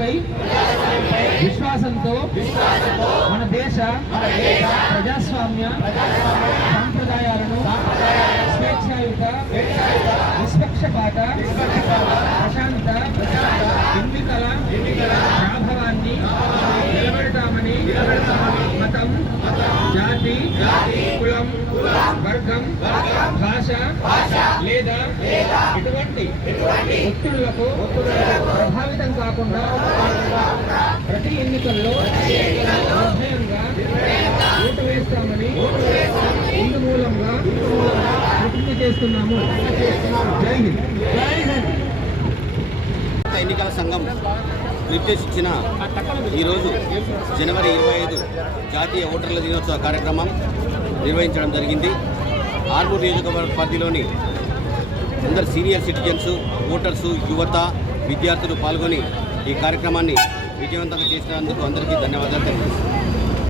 ప్రజాస్వామ్యంపై విశ్వాసంతో మన దేశ ప్రజాస్వామ్య సంప్రదాయాలను స్వేచ్ఛాయుత నిష్పక్షపాత ప్రశాంత ఎన్నికల ప్రాభవాన్ని నిలబెడతామని మతం, జాతి, కులం, వర్గం, భాష లేదా ఎటువంటి ఒత్తిడులకు ప్రభావితం కాకుండా ప్రతి ఎన్నికల్లో నిర్భయంగా ఓటు వేస్తామని ఇందు మూలంగా ప్రతిజ్ఞ చేస్తున్నాము. జై హింద్. ఎన్నికల సంఘం నిర్దేశించిన ఈరోజు జనవరి 25 జాతీయ ఓటర్ల దినోత్సవ కార్యక్రమం నిర్వహించడం జరిగింది. ఆర్మూర్ నియోజకవర్గ పరిధిలోని అందరు సీనియర్ సిటిజన్స్, ఓటర్సు, యువత, విద్యార్థులు పాల్గొని ఈ కార్యక్రమాన్ని విజయవంతంగా చేసినందుకు అందరికీ ధన్యవాదాలు తెలియజేస్తున్నాను.